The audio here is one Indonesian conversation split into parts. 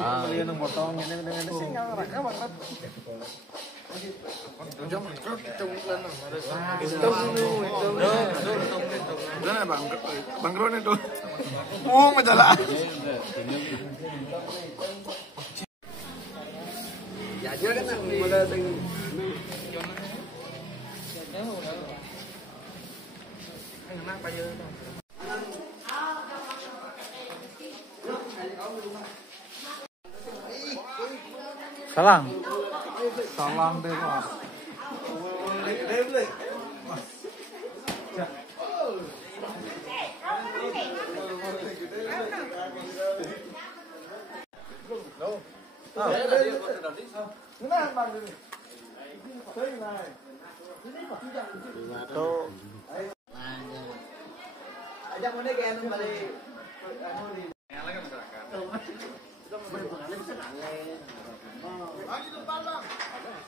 Kalian yang motong ini sih nggak banget. Bangkrut itu. Majalah. Ya dia kan mulai dengan Salang. Salang deh, Pak.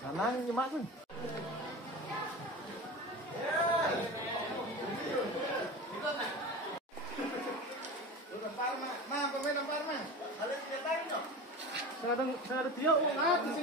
Nanang nyemak tuh. Sangat dia mau dulu.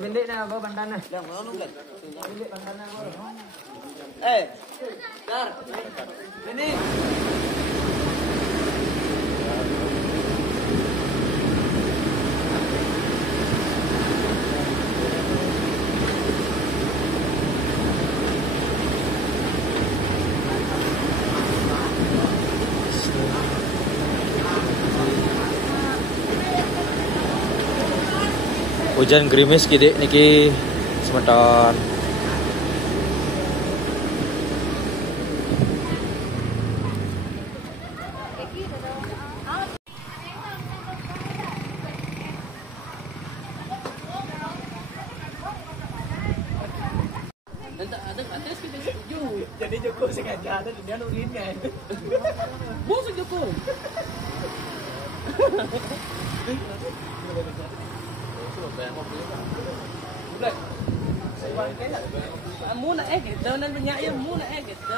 Bendik na bawa bandan na. Yang mau nunggu. Bendik bandan na bawa. Dar. Ini. Hujan gerimis gede niki semeton. Jadi Joko sengaja ada dunia nurinnya. Bos Joko. Muốn là ép gitu nên bên nhảy muốn là ép gitu.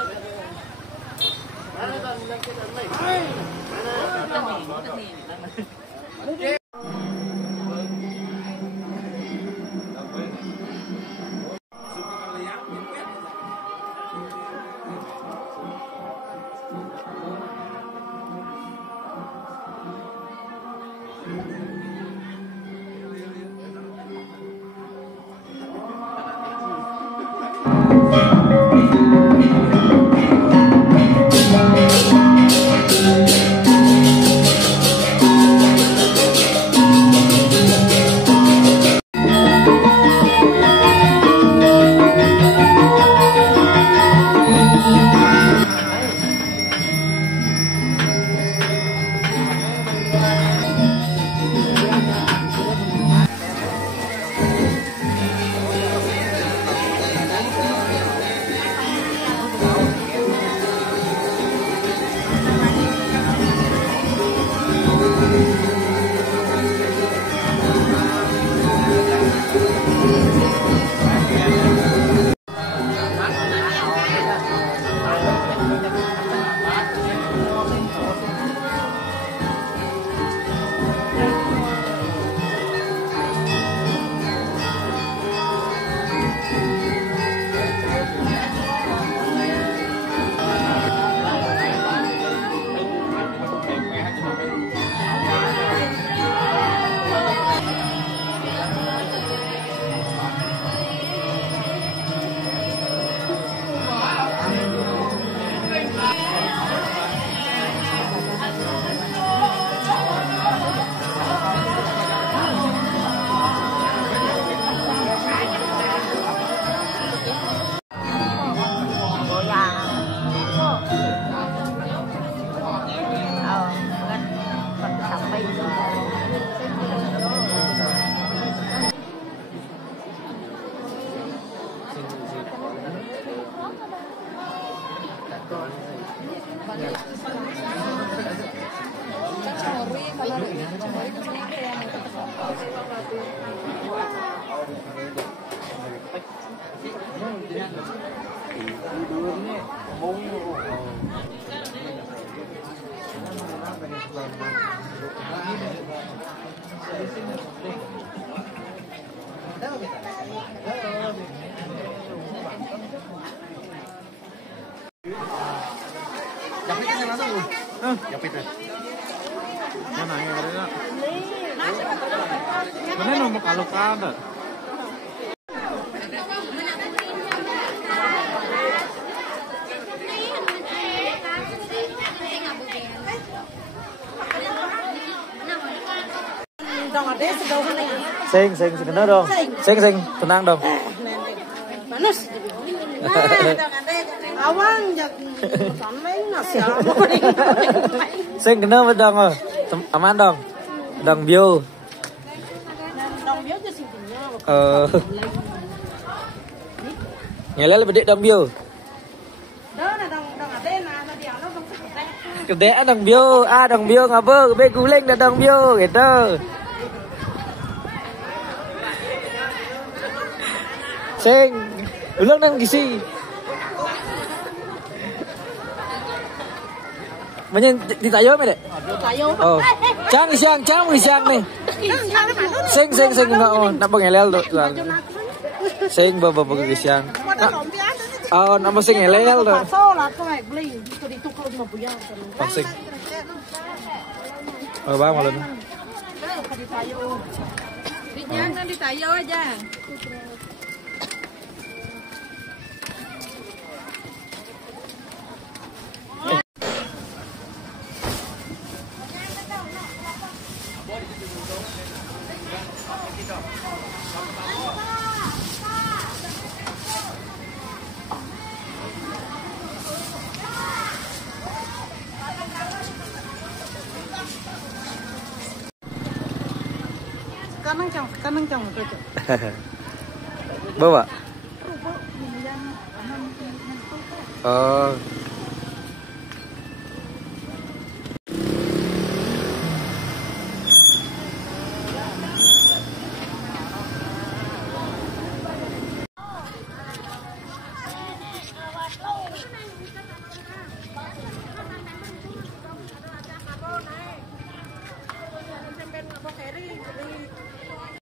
Mana nomor kalau ada? Sing kenal dong. Sing tenang dong. Panas. Awan jak sameng nasi Sing kenal dong. Aman dong. Dong bio. Dong bio ke singnya. Ngelel bedik dong bio. Đó là dong ade na tadi ano dong Gede dong bio. Dong bio ngapa? Be guling dah dong bio gitu. Sing, ulang nang gisi. Mana ditayo me dek? Tayo. Oh, cang isiang nih. Sing nggak mau, nak ngelel tuh. Sing bawa isiang. Oh, nama sing ngelel tuh. Oh, sing. Oh, bang malu. Jangan ditayo aja. Kanang chong itu. Bawa. Oh.